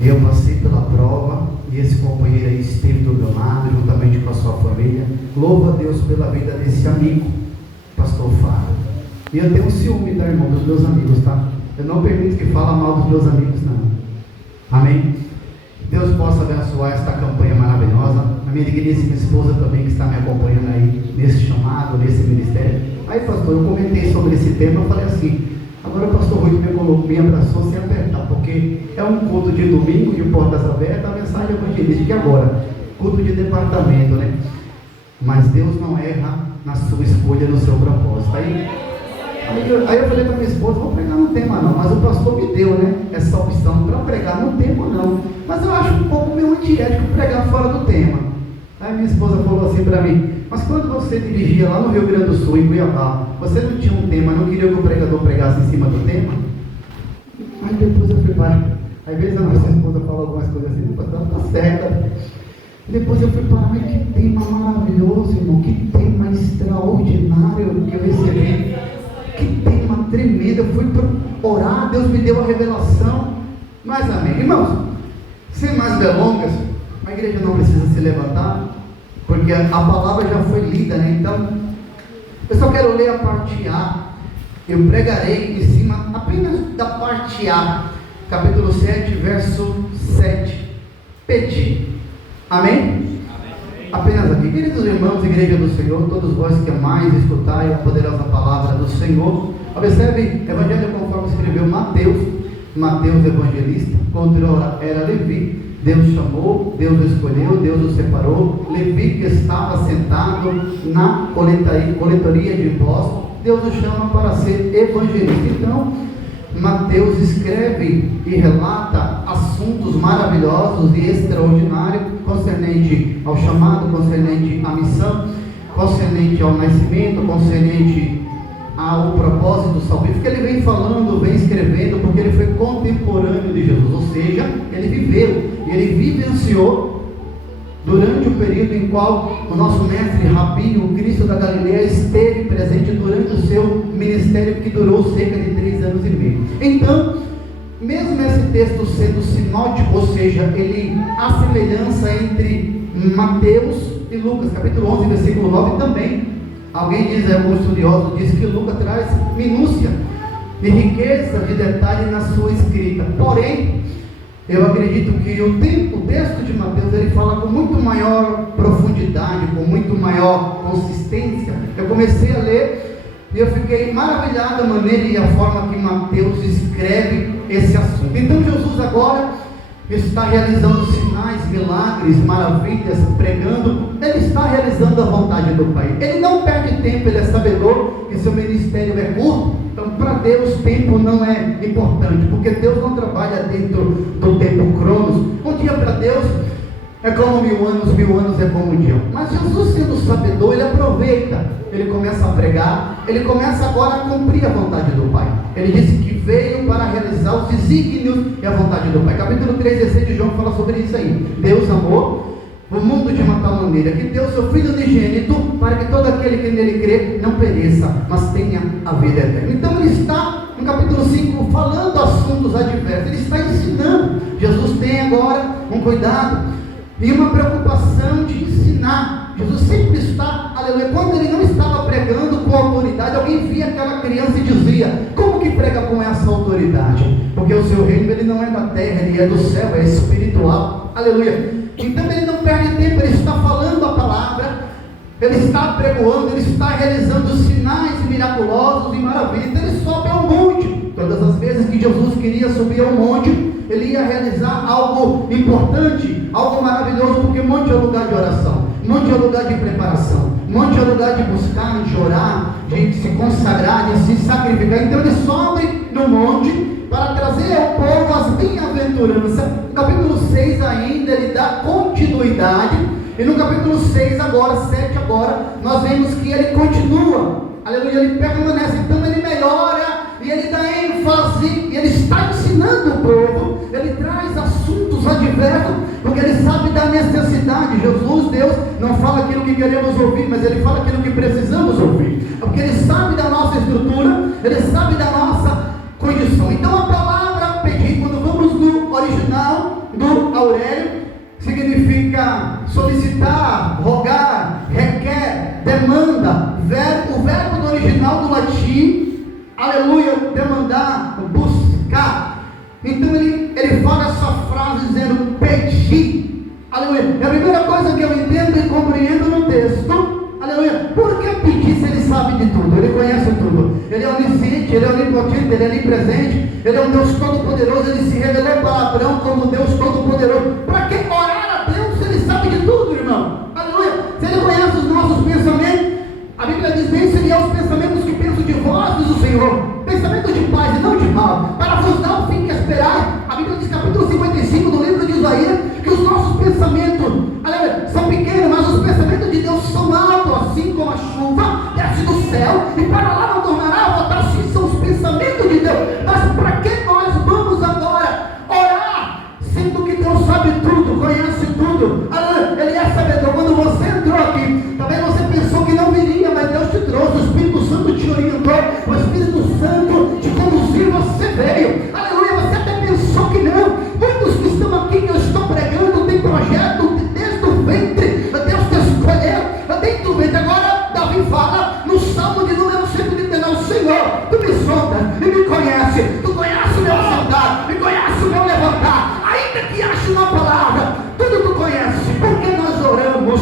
Eu passei pela prova e esse companheiro aí esteve do meu lado, juntamente com a sua família. Louvo a Deus pela vida desse amigo, pastor Fábio. E eu tenho ciúme, tá, irmão, dos meus amigos, tá? Eu não permito que fale mal dos meus amigos, não. Amém? Deus possa abençoar esta campanha maravilhosa. A minha digníssima esposa também, que está me acompanhando aí nesse chamado, nesse ministério. Aí, pastor, eu comentei sobre esse tema, eu falei assim: agora o pastor Rui me abraçou sem apertar, porque é um culto de domingo, de portas abertas, a mensagem evangelística. E agora? Culto de departamento, né? Mas Deus não erra na sua escolha, no seu propósito. Aí eu falei para minha esposa: vou pregar no tema não, mas o pastor me deu, né, essa opção para pregar no tema não, mas eu acho um pouco meio antiético pregar fora do tema. Aí minha esposa falou assim para mim: mas quando você dirigia lá no Rio Grande do Sul, em Cuiabá, você não tinha um tema, não queria que o pregador pregasse em cima do tema? Aí depois eu fui para, às vezes a nossa esposa fala algumas coisas assim: pastor, tá certa. Depois eu fui para, que tema maravilhoso, irmão, que tema extraordinário que eu recebi. Que tema tremendo, eu fui orar, Deus me deu a revelação. Mas amém, irmãos, sem mais delongas, a igreja não precisa se levantar, porque a palavra já foi lida, né? Então, eu só quero ler a parte A. Eu pregarei em cima apenas da parte A, capítulo 7, verso 7. Pedi. Amém? Apenas aqui, queridos irmãos, igreja do Senhor, todos vós que amais escutai a poderosa palavra do Senhor. Observe, evangelho conforme escreveu Mateus evangelista. Outrora era Levi, Deus chamou, Deus escolheu, Deus o separou. Levi, que estava sentado na coletoria de impostos, Deus o chama para ser evangelista. Então, Mateus escreve e relata assuntos maravilhosos e extraordinários concernente ao chamado, concernente à missão, concernente ao nascimento, concernente ao propósito salvífico. Ele vem falando, vem escrevendo, porque ele foi contemporâneo de Jesus, ou seja, ele viveu, ele vivenciou durante o período em qual o nosso mestre Rabi, o Cristo da Galileia, esteve presente durante o seu ministério, que durou cerca de 3 anos e meio. Então, mesmo esse texto sendo sinótico, ou seja, a semelhança entre Mateus e Lucas, capítulo 11, versículo 9, também, alguém diz, algum estudioso diz que Lucas traz minúcia e riqueza de detalhe na sua escrita. Porém, eu acredito que o texto de Mateus, ele fala com muito maior profundidade, com muito maior consistência. Eu comecei a ler e eu fiquei maravilhado da maneira e a forma que Mateus escreve esse assunto. Então Jesus agora está realizando sinais, milagres, maravilhas, pregando. Ele está realizando a vontade do Pai. Ele não perde tempo, ele é sabedor que seu ministério é curto. Então, para Deus, tempo não é importante, porque Deus não trabalha dentro do tempo cronos. Um dia para Deus é como 1000 anos, 1000 anos é como um dia. Mas Jesus, sendo sabedor, ele aproveita, ele começa a pregar, ele começa agora a cumprir a vontade do Pai. Ele disse que veio para realizar os desígnios e a vontade do Pai. Capítulo 3, 16 de João fala sobre isso aí. Deus amou o mundo de uma tal maneira que deu seu Filho unigênito, para que todo aquele que nele crê não pereça, mas tenha a vida eterna. Então ele está no capítulo 5 falando assuntos adversos, ele está ensinando. Jesus tem agora um cuidado e uma preocupação de ensinar. Jesus sempre está, aleluia, quando ele não estava pregando com autoridade, alguém via aquela criança e dizia: como que prega com essa autoridade? Porque o seu reino, ele não é da terra, ele é do céu, é espiritual, aleluia. Então ele não perde tempo, ele está falando a palavra, ele está pregoando, ele está realizando sinais miraculosos e maravilhas. Então ele sobe ao monte. Todas as vezes que Jesus queria subir ao monte, ele ia realizar algo importante, algo maravilhoso, porque monte é lugar de oração, monte é lugar de preparação, monte é lugar de buscar, de orar, de se consagrar, de se sacrificar. Então ele sobe no monte para trazer ao povo as bem-aventuranças. No capítulo 6 ainda ele dá continuidade, e no capítulo 6 agora, 7 agora, nós vemos que ele continua, aleluia, ele permanece. Então ele melhora, e ele dá ênfase, e ele está ensinando o povo, ele traz assuntos adversos, porque ele sabe da necessidade. Jesus, Deus, não fala aquilo que queremos ouvir, mas ele fala aquilo que precisamos ouvir, porque ele sabe da nossa estrutura, ele sabe da nossa condição. Então a palavra pedir, quando vamos no original, Aurélio, significa solicitar, rogar, requer, demanda. O verbo do original do latim, aleluia, demandar, buscar. Então ele fala essa frase dizendo pedir, aleluia. É a primeira coisa que eu entendo e compreendo no texto, aleluia. Por que pedir se ele sabe de tudo? Ele conhece tudo. Ele é onisciente, ele é onipotente, ele é onipresente, ele é um Deus todo-poderoso. Ele se revelou para Abraão como Deus todo-poderoso. Para que orar a Deus se ele sabe de tudo, irmão? Aleluia. Se ele conhece os nossos pensamentos, a Bíblia diz: bem seriam os pensamentos que penso de vós, diz o Senhor, pensamento de paz e não de mal, para vos dar o fim que esperai. A Bíblia diz, capítulo 55 do livro de Isaías, que os nossos pensamentos, aleluia, são pequenos, mas os pensamentos de Deus são altos, assim como a chuva desce do céu e para lá não tornará a voltar. Assim são os pensamentos de Deus. Mas para que nós vamos agora orar, sendo que Deus sabe tudo, conhece tudo? Aleluia. Ele é sabedor. Quando você entrou aqui, talvez você pensou que não viria, mas Deus te trouxe, o Espírito Santo te orientou, o Espírito Santo te conduziu, você veio, aleluia. Você até pensou que não. Muitos que estão aqui, que eu estou pregando, tem projeto desde o ventre, Deus te escolheu desde o ventre. Agora Davi fala no Salmo de número 139: Senhor, tu me sondas e me conhece, tu conhece o meu sentar, me conhece o meu levantar, ainda que ache uma palavra, tudo tu conhece. Porque nós oramos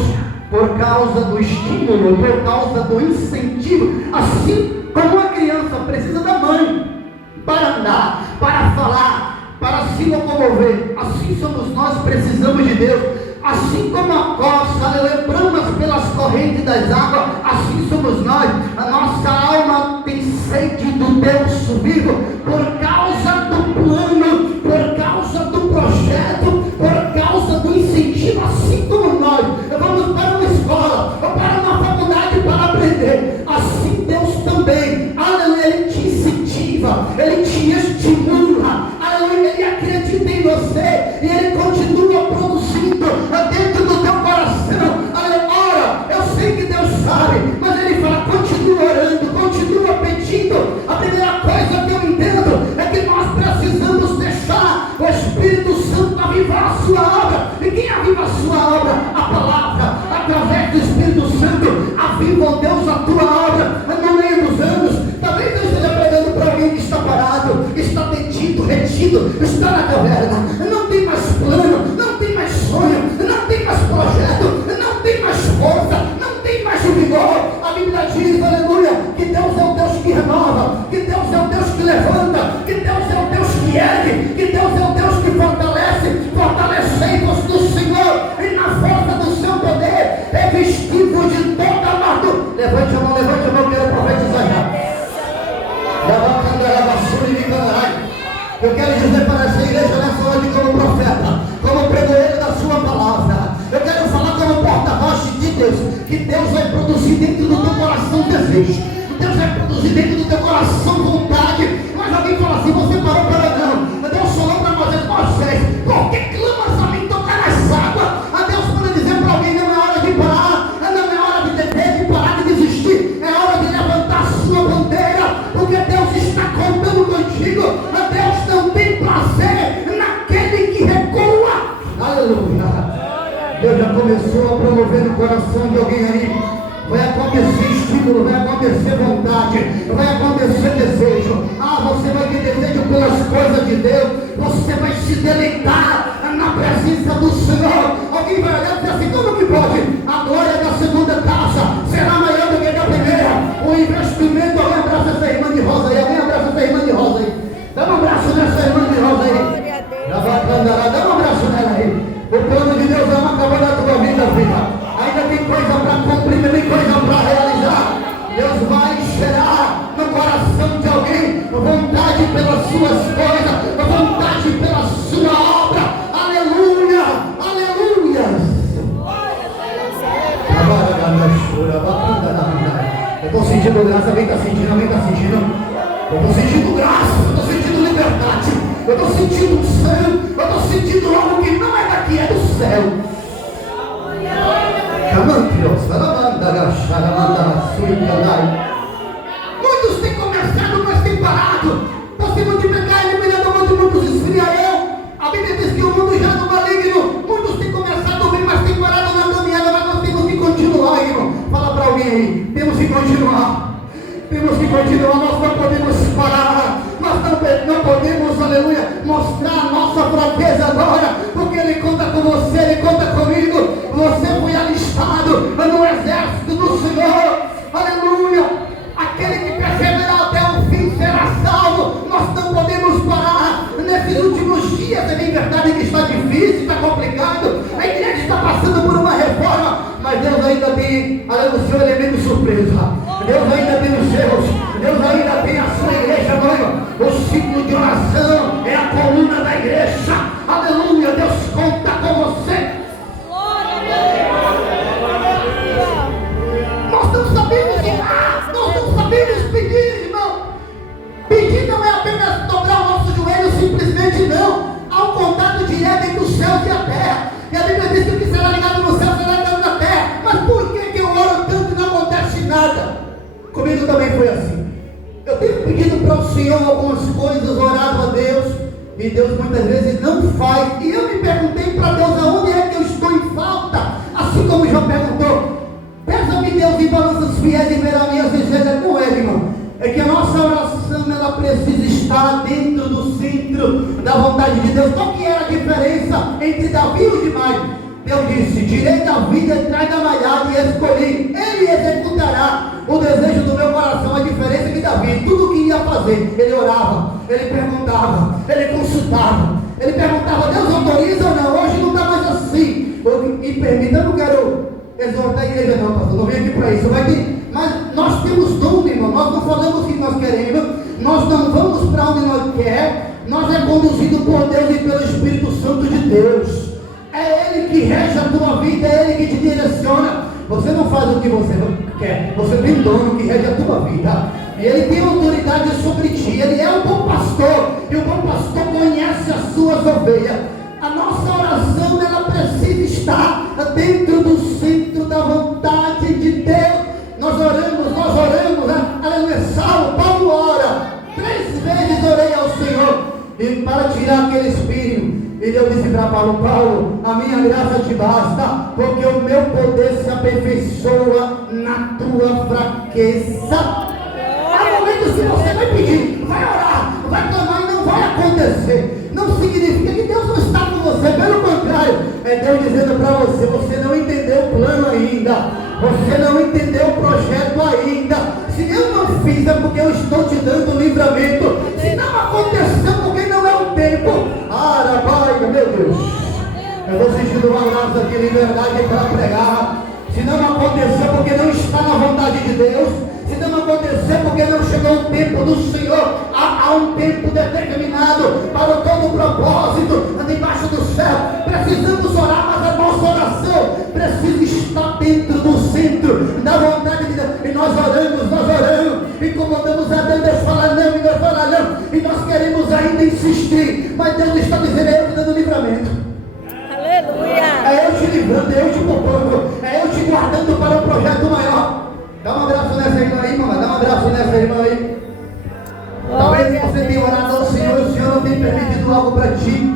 por causa do estímulo, por causa do incentivo. Assim como uma criança precisa da mãe para andar, para falar, para se locomover, assim somos nós, precisamos de Deus. Assim como a costa, aleluia, bramas pelas correntes das águas, assim somos nós. A nossa alma tem sede do Deus vivo, por causa do plano, por causa do projeto, por causa do incentivo. Assim como nós vamos para uma escola ou para uma faculdade para aprender, assim Deus também, aleluia, Ele te incentiva, Ele te estimula, aleluia, Ele acredita em você e Ele continua produzindo dentro do teu coração. Ora, eu sei que Deus sabe, mas Ele fala: continua orando, continua pedindo. A primeira coisa que eu entendo é que nós precisamos deixar o Espírito Santo avivar a sua obra. E quem aviva a sua obra? A palavra, através do Espírito Santo. Aviva, ó Deus, a tua obra no meio dos anos. Talvez eu esteja pregando para alguém que está parado, está detido, retido, está na caverna, não tem mais plano, não tem mais sonho, não tem mais projeto, não tem mais força, não tem mais vigor. A Bíblia diz, aleluia, que Deus é o Deus que renova, que Deus é o Deus que levanta, que Deus é o Deus que ergue, que Deus é o Deus que fortalece. Fortalecei-vos do Senhor e na força do seu poder, revestido de toda a armadura. Levante a mão, quero profetizar já. Eu quero dizer para essa igreja nessa noite, como profeta, como pregoeiro da sua palavra, eu quero falar como porta-voz de Deus, que Deus vai produzir dentro do teu coração desejo, Deus vai produzir dentro do teu coração vontade. Mas alguém fala assim: você parou para não. Deus falou para Moisés: por que clamas a mim tocar nas águas? A Deus pode dizer para alguém: não é hora de parar, não é hora de deter, de parar, de desistir, é hora de levantar a sua bandeira, porque Deus está contando contigo. Deus não tem prazer naquele que recua. Aleluia. Deus já começou a promover no coração de alguém aí. Vai acontecer estímulo, vai acontecer vontade, vai acontecer desejo. Você vai ter desejo pelas coisas de Deus, você vai se deleitar na presença do Senhor. Alguém vai olhar e dizer assim: como que pode? A glória da segunda casa será maior do que a da primeira. O investimento. Alguém abraça essa irmã de rosa aí, alguém abraça essa irmã de rosa aí. Dá um abraço nessa irmã de rosa aí. Dá um abraço nela aí. O plano de Deus não acabou na tua vida, filha. Ainda tem coisa para cumprir, tem coisa para realizar. Deus vai gerar no coração de alguém vontade pelas suas coisas, vontade pela sua obra. Aleluia, aleluia. Eu estou sentindo graça, alguém está sentindo, alguém está sentindo. Eu estou sentindo graça, eu estou sentindo liberdade, eu estou sentindo o céu, eu estou sentindo algo que não é daqui, é do céu. Muitos têm começado, mas têm parado. Você multiplicar, ele melhor do mundo, muitos esfriarão. A Bíblia diz que o mundo já no maligno podemos parar, nós não podemos, aleluia, mostrar a nossa fraqueza agora, porque Ele conta com você, Ele conta comigo. Você foi alistado no exército do Senhor, aleluia. Aquele que perseverar até o fim será salvo. Nós não podemos parar nesses últimos dias. É bem verdade que está difícil, está complicado, a igreja está passando por uma reforma, mas Deus ainda tem o seu elemento surpresa. Deus ainda tem os seus, Deus ainda tem a sua igreja noiva. O ciclo de oração é a coluna da igreja, aleluia. Deus conta com você. Nós não sabemos orar, nós não sabemos pedir, irmão. Pedir não é apenas dobrar o nosso joelho, simplesmente não. Há um contato direto entre os céus e a terra. E a Bíblia diz que o que será ligado no céu será ligado na terra. Mas por que eu oro tanto e não acontece nada? Comigo também foi assim. Eu tenho pedido para o Senhor algumas coisas, orado a Deus, e Deus muitas vezes não faz. E eu me perguntei para Deus, aonde é que eu estou em falta? Assim como João perguntou, peça-me Deus em balanças fiéis e verá minhas desejos. Com ele, irmão, é que a nossa oração, ela precisa estar dentro do centro da vontade de Deus. Qual que era a diferença entre Davi e os demais? Deus disse, tirei Davi de trás da malhada e escolhi, ele executará o desejo do meu coração. A diferença é que Davi, tudo o que ia fazer, ele orava, ele perguntava, ele consultava, ele perguntava, Deus autoriza ou não? Hoje não está mais assim. E permita, eu não quero exortar a igreja não, pastor, não vem aqui para isso, mas nós temos dom, irmão. Nós não falamos o que nós queremos, nós não vamos para onde nós queremos, nós é conduzido por Deus e pelo Espírito Santo de Deus. É Ele que rege a tua vida, é Ele que te direciona. Você não faz o que você quer, você tem dono que rege a tua vida, e Ele tem autoridade sobre ti. Ele é o bom pastor, e o bom pastor conhece as suas ovelhas. A nossa oração, ela precisa estar dentro do centro da vontade de Deus. Nós oramos, né? Aleluia. Paulo ora, 3 vezes orei ao Senhor, e para tirar aquele espírito. E Deus disse para Paulo, a minha graça te basta, porque o meu poder se aperfeiçoa na tua fraqueza. Há momentos que você vai pedir, vai orar, vai clamar e não vai acontecer. Não significa que Deus não está com você, pelo contrário, é Deus dizendo para você, você não entendeu o plano ainda, você não entendeu o projeto ainda. Se eu não fiz é porque eu estou te dando o livramento. Se não aconteceu porque não é o tempo. Arabaia, meu Deus, eu estou sentindo uma graça aqui, liberdade para pregar. Se não aconteceu porque não está na vontade de Deus, se não aconteceu porque não chegou o tempo do Senhor, há um tempo determinado para todo o propósito debaixo do céu. Precisamos orar, mas a nossa oração precisa estar dentro do centro da vontade de Deus. E nós oramos, incomodamos a Deus, Deus fala não, e Deus fala não, e nós queremos ainda insistir, mas Deus está dizendo, é eu te dando livramento. Aleluia! É eu te livrando, é eu te poupando, é eu te guardando para um projeto maior. Dá um abraço nessa irmã aí, mamãe. Dá um abraço nessa irmã aí. Talvez você tenha orado ao Senhor e o Senhor não tenha permitido algo para ti,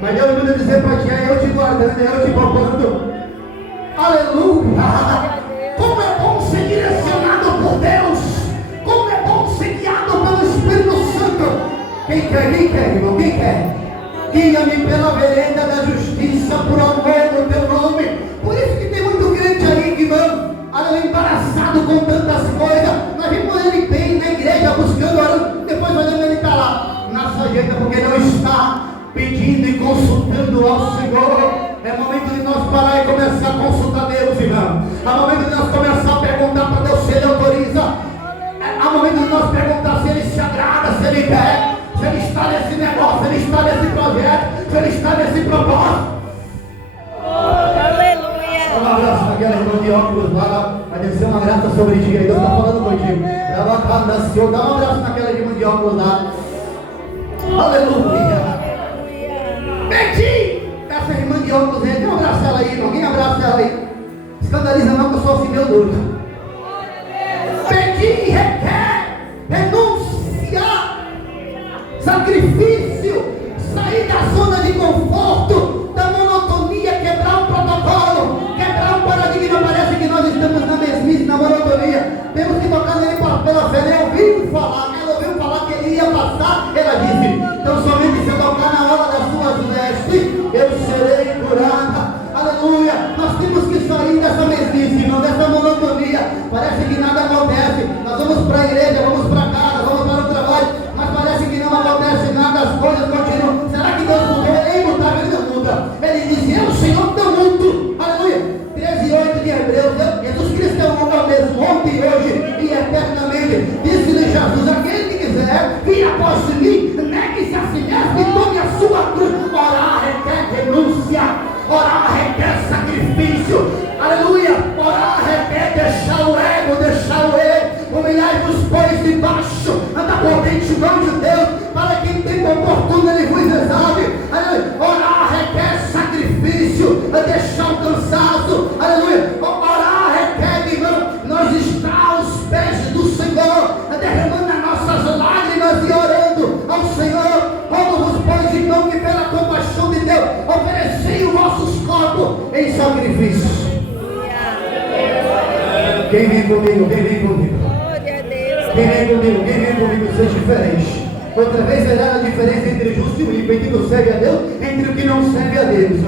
mas Deus manda dizer para ti, é eu te guardando, é eu te poupando. Aleluia! Como é bom ser direcionado por Deus! Como é bom ser guiado pelo Espírito Santo! Quem quer, irmão? Quem quer? Guia-me pela vereda da justiça, por amor do teu nome. Por isso que tem muito crente aí, irmão, embaraçado com tantas coisas. Nós vimos ele bem na igreja, buscando, orando, depois olhando ele está lá, na sarjeta, porque não está pedindo e consultando ao Senhor. É momento de nós parar e começar a consultar Deus, irmão. É momento de nós começar a perguntar para Deus se Ele autoriza. É momento de nós perguntar se Ele se agrada, se Ele quer, se Ele está nesse negócio, se Ele está nesse projeto, se Ele está nesse propósito. Aleluia! Dá um abraço naquela irmã de óculos lá, vai descer uma graça sobre ti, Deus está falando contigo. Dá um abraço naquela irmã de óculos lá. Aleluia! Pedi! Essa irmã de óculos, tem um abraço ela aí, alguém abraça ela aí. Escandaliza não, que eu sou assim meu doido. Pedir requer renúncia, sacrifício, sair da zona de conforto, da monotonia, quebrar um protocolo, quebrar um paradigma. Parece que nós estamos na mesmice, na monotonia. Temos que tocar nele pela fé, né? Ouviu falar, ela ouviu em sacrifício. Quem vem comigo, quem vem comigo? Glória a Deus. Quem vem comigo, seja diferente. Outra vez verá a diferença entre o justo e o ímpio, entre o que serve a Deus, entre o que não serve a Deus.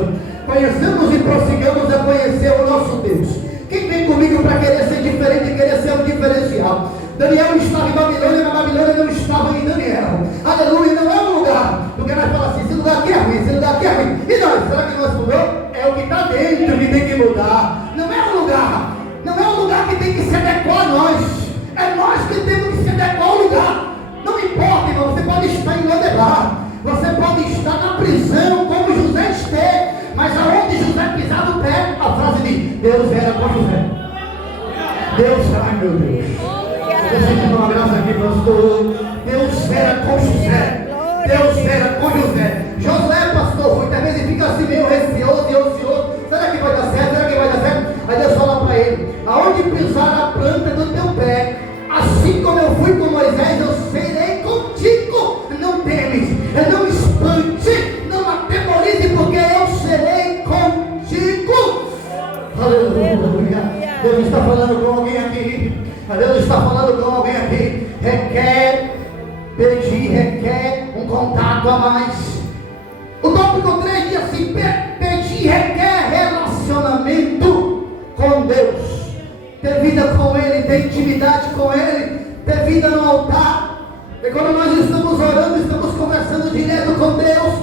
Conheçamos e prossigamos a conhecer o nosso Deus. Quem vem comigo para querer ser diferente e querer ser um diferencial? Daniel estava em Babilônia, mas Babilônia não estava em Daniel. Aleluia, não é um lugar. Porque nós falamos assim, esse lugar aqui é ruim, esse lugar aqui é ruim. E nós, será que nós mudou? É o que está dentro que tem que mudar. Não é um lugar. Não é um lugar que tem que se adequar a nós. É nós que temos que se adequar ao lugar. Não importa, irmão, você pode estar em Lodebar. Você pode estar na prisão, como José esteve. Mas aonde José pisava o pé, a frase de Deus era com José. Deus, ai meu Deus. Eu senti uma graça aqui, pastor. Deus era com José. Deus era com José. Josué, pastor, muitas vezes fica assim meio receoso e ansioso. Será que vai dar certo? Será que vai dar certo? Aí Deus fala para ele: aonde pisar a planta do teu pé, assim como eu fui com Moisés, eu serei contigo. Não temes, não espante, não atemorize, porque eu serei contigo. Aleluia. Deus está falando com alguém aqui. Deus está falando com alguém aqui. Requer pedir, requer um contato a mais. O tópico 3 diz assim: pedir requer relacionamento com Deus. Ter vida com Ele, ter intimidade com Ele, ter vida no altar. E quando nós estamos orando, estamos conversando direto com Deus.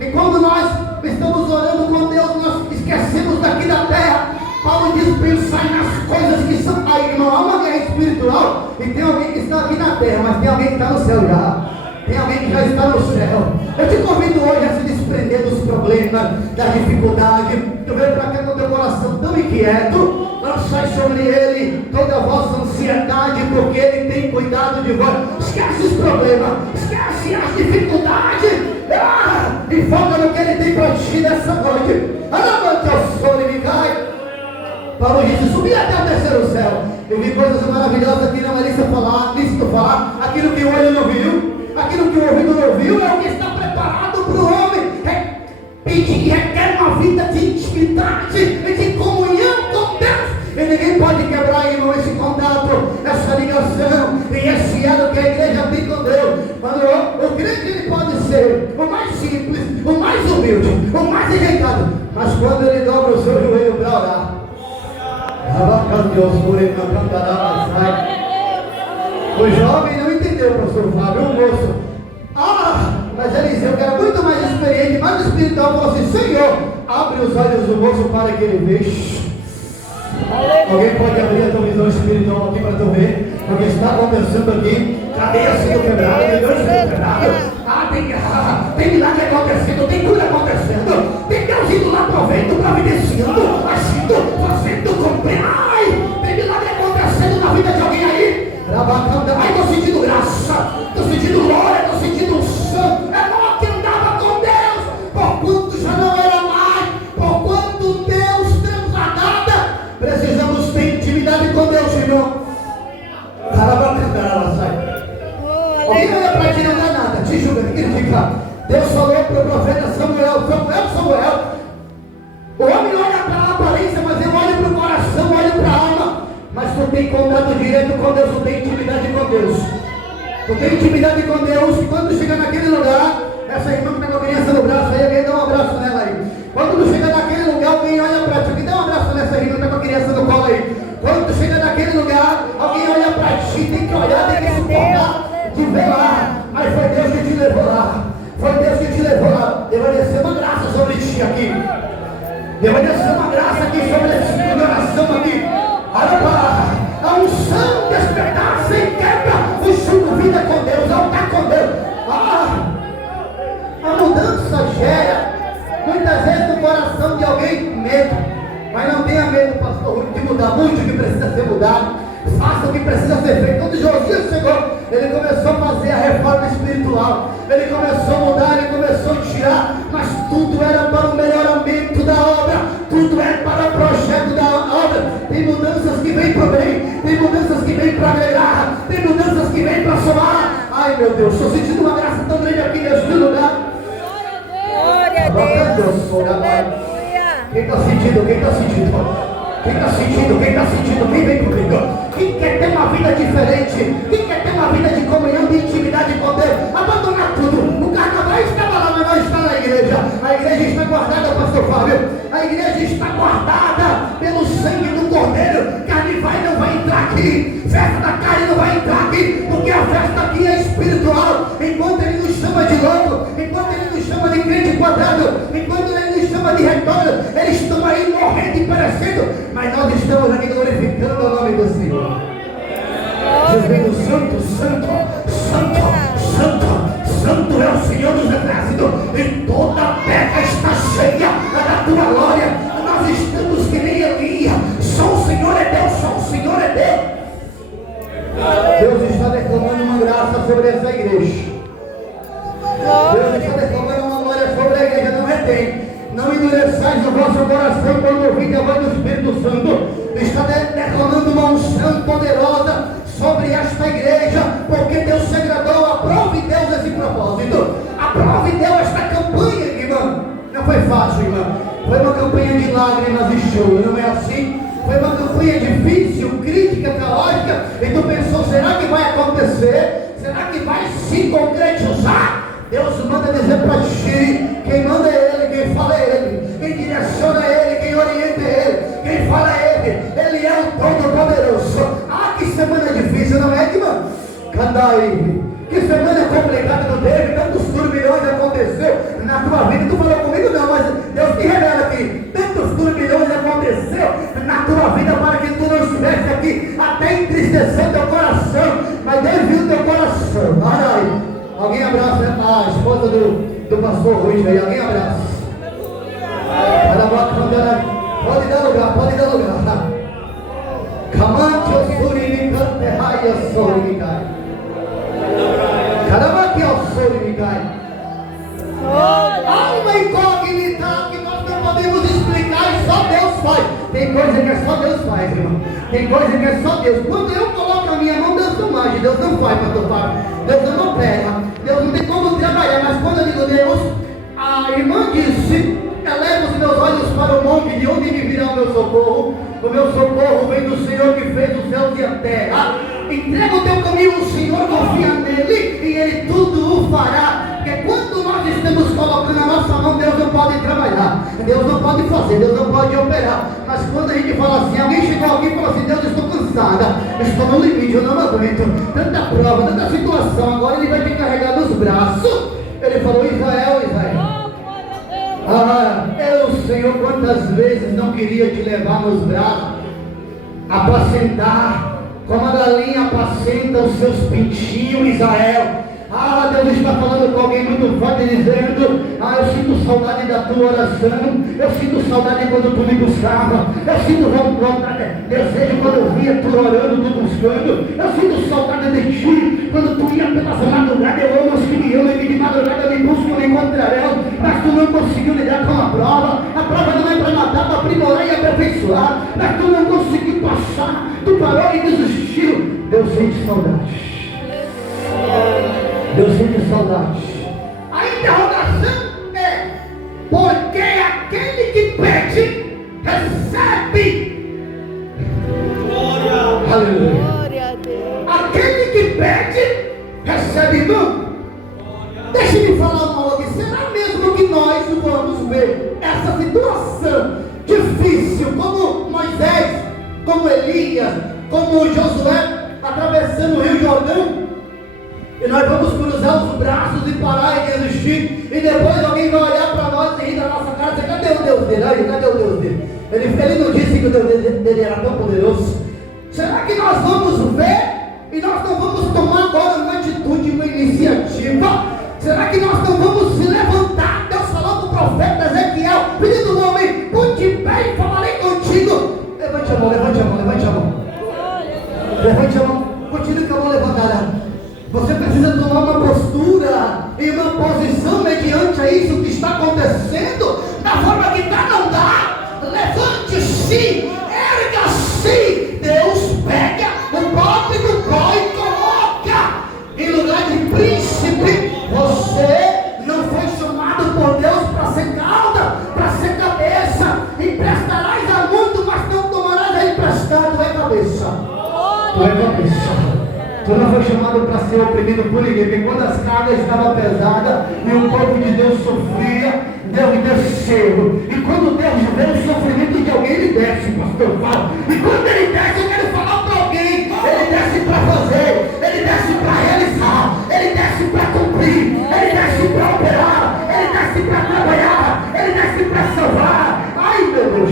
E quando nós estamos orando com Deus, nós esquecemos daqui da terra. Paulo diz: pensar nas coisas que são. Aí, irmão, há uma guerra espiritual. E tem alguém que está aqui na terra, mas tem alguém que está no céu já. Tem alguém que já está no céu. Eu te convido hoje a se desprender dos problemas, da dificuldade. Tu veio para cá com teu coração tão inquieto. Lançai sobre ele toda a vossa ansiedade, porque ele tem cuidado de vós. Esquece os problemas, esquece as dificuldades, e foca no que ele tem para ti nessa noite. Alabante ao sol e me cai. Paulo disse: subir até o terceiro céu. Eu vi coisas maravilhosas que não é lícito falar. Aquilo que o olho não viu, aquilo que o ouvido não viu, é o que está preparado para o homem. Pedir requer uma vida de intimidade e de comunhão com Deus. E ninguém pode quebrar, irmão, esse contato, essa ligação e esse elo que a igreja tem com Deus. O crente, ele pode ser o mais simples, o mais humilde, o mais rejeitado, mas quando ele dobra o seu joelho para orar, o jovem não entendeu, pastor Fábio, o moço, mas Eliseu, que era muito mais experiente, mais espiritual, falou assim: Senhor, abre os olhos do moço para que ele veja. Alguém pode abrir a tua visão espiritual aqui para tu ver o que está acontecendo aqui? Cadeias sendo quebradas, milhões sendo quebrados. Tem milagre acontecendo, tem cura acontecendo, tem Deus indo lá provendo, providenciando, agindo, fazendo cumprir. Tem milagre acontecendo na vida de alguém aí. Ai, estou sentindo graça, estou sentindo glória, estou sentindo unção. É bom que andava com Deus, por quanto já não era mais, por quanto Deus transladada. Precisamos ter intimidade com Deus, irmão. Alguém olha para ti, não dá nada, te julga, critica. Deus falou para o profeta Samuel. O homem olha para a aparência, mas eu olho para o coração, olho para a alma. Mas tu tem contato direto com Deus, tu tem intimidade com Deus. Tu tem intimidade com Deus, e quando chega naquele lugar, essa irmã que está com a criança no braço, aí alguém dá um abraço nela aí. Quando tu chega naquele lugar, alguém olha para ti, dá um abraço nessa irmã que está com a criança no colo aí. Quando tu chega naquele lugar, alguém olha para ti, tem que olhar, tem que suportar, te ver lá. Mas foi Deus que te levou lá. Foi Deus que te levou lá. Deus vai descer uma graça sobre ti aqui. Deus vai descer uma graça aqui sobre essa oração aqui. Olha para a unção despertar sem quebra. O chumbo vida com Deus, altar com Deus. A mudança gera muitas vezes no coração de alguém medo. Mas não tenha medo, pastor, de mudar muito o que precisa ser mudado. Faça o que precisa ser feito. Quando Josias chegou, ele começou a fazer a reforma espiritual. Ele começou a mudar, ele começou a tirar. Mas tudo era para o melhoramento da obra. Tudo era para o projeto da obra. Tem mudanças que vêm para o bem. Tem mudanças que vêm para agregar. Tem mudanças que vêm para somar. Ai meu Deus, estou sentindo uma graça tão grande aqui neste lugar. Glória a Deus. Aleluia. Quem está sentindo? Quem está sentindo? Quem está sentindo? Quem está sentindo? Quem vem comigo? Quem quer ter uma vida diferente? Quem quer ter uma vida de comunhão, de intimidade com Deus? Abandonar tudo. O carnaval estava lá, mas não está na igreja. A igreja está guardada, pastor Fábio. A igreja está guardada pelo sangue do Cordeiro. Carne vai não vai entrar aqui. Festa da carne não vai entrar aqui. Porque a festa aqui é espiritual. Enquanto ele nos chama de louco, enquanto ele nos chama de crente quadrado, enquanto ele nos chama de retorno, eles estão aí morrendo e perecendo. Mas nós estamos aqui glorificando o nome do Senhor. Dizendo santo, santo, santo, santo, santo é o Senhor dos exércitos. E toda a terra está cheia da tua glória. Nós estamos que nem Elias. Só o Senhor é Deus, só o Senhor é Deus. Deus está declamando uma graça sobre essa igreja. Deus está declamando uma glória sobre a igreja. Não retém. Não endureçais o vosso coração quando ouvirem a voz do Espírito Santo. Está declamando uma unção poderosa sobre esta igreja, porque Deus se agradou. Aprove Deus esse propósito. Aprove Deus esta campanha, irmã. Não foi fácil, irmã. Foi uma campanha de lágrimas e choro, não é assim? Foi uma campanha difícil, crítica, caótica. E tu pensou, será que vai acontecer? Será que vai se concretizar? Deus manda dizer para ti, quem manda é Ele, quem fala é Ele, quem direciona é Ele, quem orienta é Ele, quem fala é Ele. Ele é o Todo-Poderoso. Ah, que semana difícil, não é, irmã? Candai, que semana complicada tu teve, tantos turbilhões aconteceu na tua vida. Tu falou comigo não, mas Deus te revela aqui, tantos turbilhões aconteceu na tua vida para que tu não estivesse aqui, até entristecer teu coração, mas Deus viu teu coração. Ai, alguém abraça a esposa do pastor Ruiz aí, alguém abraça. Pode dar lugar, pode dar lugar. Camante o suri cante raia sori cai. Caramba que o suri cai. Há uma incógnita que nós não podemos explicar e só Deus faz. Tem coisa que é só Deus faz, irmão. Tem coisa que é só Deus. Quando eu coloco a minha mão, Deus não age, Deus não faz, pastor Fábio. Deus não opera, Deus não tem como trabalhar. Mas quando eu digo Deus, a irmã disse, eleva os meus olhos para o monte, de onde me virá o meu socorro? O meu socorro vem do Senhor que fez os céus e a terra. Entrega o teu caminho ao Senhor, confia nele e Ele tudo o fará. Porque quando nós estamos colocando a nossa mão, Deus não pode trabalhar, Deus não pode fazer, Deus não pode operar. Mas quando a gente fala assim, alguém chegou aqui e falou assim, Deus, estou cansada, estou no limite, eu não aguento, tanta prova, tanta situação, agora Ele vai te carregar nos braços. Ele falou, Israel, Israel. Eu, Senhor, quantas vezes não queria te levar nos braços, apacentar, como a galinha apacenta os seus pintinhos, Israel. Deus está falando com alguém muito forte, dizendo, eu sinto saudade da tua oração, eu sinto saudade quando tu me buscava, eu sinto vontade, desejo quando eu via tu orando, tu buscando, eu sinto saudade de ti, quando tu ia pelas madrugadas. Eu amo os que me amam e de madrugada me buscam e me encontrarão. Mas tu não conseguiu lidar com a prova não é para matar, para aprimorar e aperfeiçoar, mas tu não conseguiu passar, tu parou e desistiu. Deus sente saudade. Deus sente saudade. A interrogação é: porque aquele que pede, recebe. Glória. Aleluia. Glória a Deus. Aquele que pede, recebe. Irmão, deixe-me falar uma coisa. Será mesmo que nós vamos ver essa situação difícil, como Moisés, como Elias, como Josué, atravessando o Rio Jordão? E nós vamos cruzar os braços e parar e desistir. E depois alguém vai olhar para nós e rir da nossa cara e dizer, cadê o Deus dele? Aí, cadê o Deus dele? Ele não disse que o Deus dele era tão poderoso. Será que nós vamos ver e nós não vamos tomar agora uma atitude, uma iniciativa? Será que nós não vamos se levantar? Deus falou para o profeta Ezequiel, pedindo o homem, ponte em pé e falarei contigo. Levante a mão, levante a mão, levante a mão. Levante a mão, continue com a mão levantada. Você precisa tomar uma postura e uma posição mediante a isso que está acontecendo. Da forma que está, não dá. Levante-se, erga-se. Deus pega o pobre do pó e coloca em lugar de príncipe. Você não foi chamado por Deus para ser cauda, para ser cabeça. E Tu não foi chamado para ser oprimido por ninguém, porque quando as cargas estavam pesadas e o povo de Deus sofria, Deus desceu. E quando Deus vê o sofrimento de alguém, ele desce, pastor Paulo. E quando ele desce, eu quero falar para alguém, ele desce para fazer, ele desce para realizar, ele desce para cumprir, ele desce para operar, ele desce para trabalhar, ele desce para salvar. Ai meu Deus,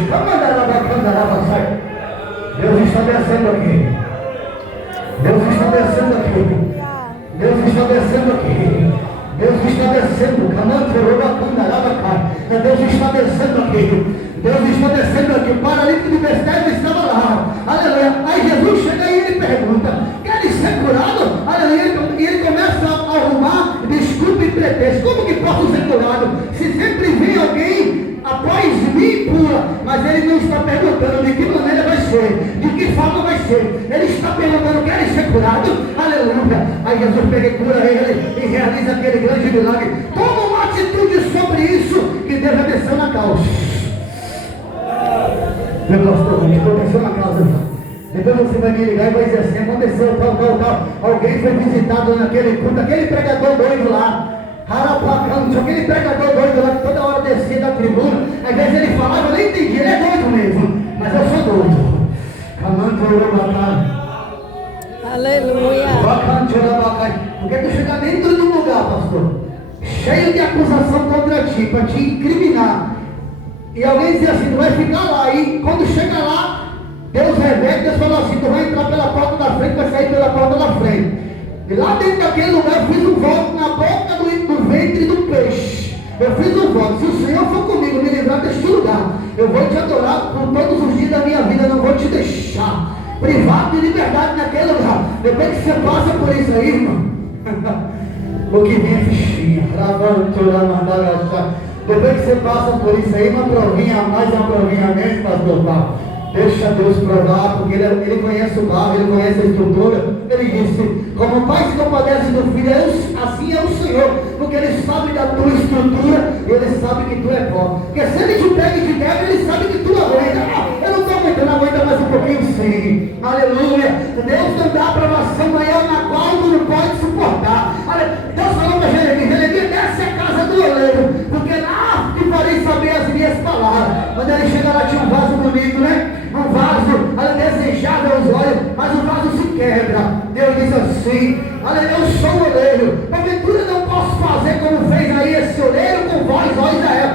Deus está descendo aqui. Deus está descendo aqui. Deus está descendo aqui. Deus está descendo. Deus está descendo aqui. Deus está descendo aqui. O paralítico de Betesda estava lá. Aleluia. Aí Jesus chega e ele pergunta: quer ser curado? Aleluia. E ele começa a arrumar desculpa e pretexto. Como que posso ser curado? Se sempre vem alguém após mim pura, mas ele não está perguntando de que maneira vai ser, de que forma vai ser. Ele está perguntando: quer ser curado? Aleluia. Aí Jesus pega e cura ele e realiza aquele grande milagre. Toma uma atitude sobre isso, que Deus vai descer na causa. Meu pastor, estou descendo na causa. Depois você vai me ligar e vai dizer assim: aconteceu tal. Alguém foi visitado naquele culto, aquele pregador doido lá. Aquele pregador doido lá que toda hora descia da tribuna. Às vezes ele falava, eu nem entendi, ele é doido mesmo, mas eu sou doido. Aleluia. Porque tu chega dentro de um lugar, pastor, cheio de acusação contra ti, para te incriminar, e alguém diz assim: tu vai ficar lá. E quando chega lá, Deus revela, Deus falou assim: tu vai entrar pela porta da frente, vai sair pela porta da frente. E lá dentro daquele lugar eu fiz um voto na boca do ventre do peixe. Eu fiz um voto: se o Senhor for comigo, me livrar deste lugar, eu vou te adorar por todos os dias da minha vida, eu não vou te deixar privado de liberdade naquele lugar. Depois que você passa por isso aí, irmão, o que vem é fichinha. Depois que você passa por isso aí, uma provinha a mais, uma provinha a menos, pastor Paulo. Deixa Deus provar, porque ele conhece o barro, ele conhece a estrutura. Ele disse: como o pai se compadece do filho, assim é o Senhor, porque ele sabe da tua estrutura, e ele sabe que tu é pó. Porque se ele te pega e te quebra, ele sabe que tu aguenta. Eu não estou aguentando, aguenta mais um pouquinho sim. Aleluia. Deus não dá aprovação maior na qual tu não pode suportar. Deus falou para Jeremias: desce a casa do oleiro, porque lá te farei saber as minhas palavras. Quando ele chega lá, tinha um vaso bonito, né? Um vaso desejável aos olhos, mas o vaso se quebra. Deus diz assim: eu sou o oleiro, porventura não posso fazer como fez aí esse oleiro com vós, ó Israel.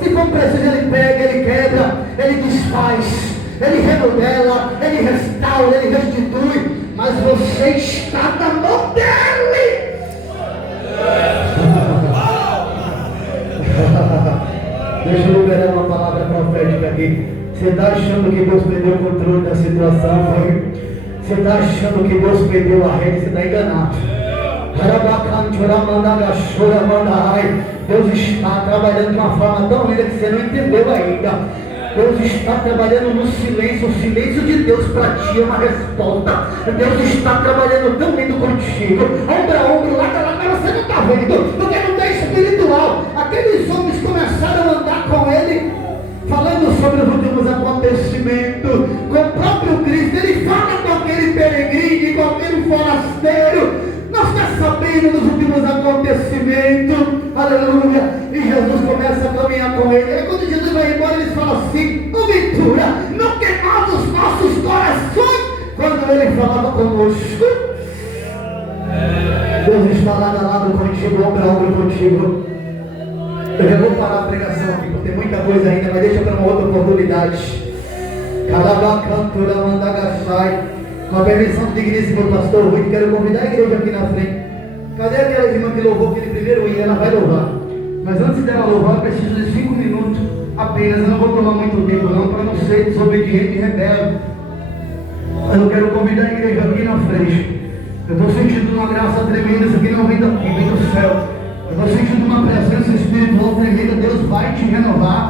Se for preciso, ele pega, ele quebra, ele desfaz, ele remodela, ele restaura, ele restitui, mas você está na mão dele. Deixa eu liberar uma palavra profética aqui. Você está achando que Deus perdeu o controle da situação, foi? Você está achando que Deus perdeu a rede, você está enganado. Deus está trabalhando de uma forma tão linda que você não entendeu ainda. Deus está trabalhando no silêncio. O silêncio de Deus para ti é uma resposta. Deus está trabalhando tão lindo contigo, ombro a ombro, lado a lado, mas você não está vendo, porque não está espiritual. Aqueles homens começaram a andar com ele, falando sobre os últimos acontecimentos, com o próprio Cristo. Ele fala com aquele peregrino, com aquele forasteiro. Nós estamos sabendo dos últimos acontecimentos, aleluia. E Jesus começa a caminhar com ele. Aí quando Jesus vai embora, eles falam assim: porventura não queimava os nossos corações quando ele falava conosco. Deus está lado a lado contigo, ombro a ombro contigo. Eu já vou parar a pregação aqui, porque tem muita coisa ainda, mas deixa para uma outra oportunidade. Calabacantura mandagaçai. Com a permissão do digníssimo pastor Rui, quero convidar a igreja aqui na frente. Cadê aquela irmã que louvou aquele primeiro hino? Ela vai louvar. Mas antes dela louvar, eu preciso de 5 minutos apenas. Eu não vou tomar muito tempo não, para não ser desobediente e rebelde. Mas eu quero convidar a igreja aqui na frente. Eu estou sentindo uma graça tremenda. Isso aqui não vem daqui, vem do céu. Eu estou sentindo uma presença espiritual tremenda. Deus vai te renovar.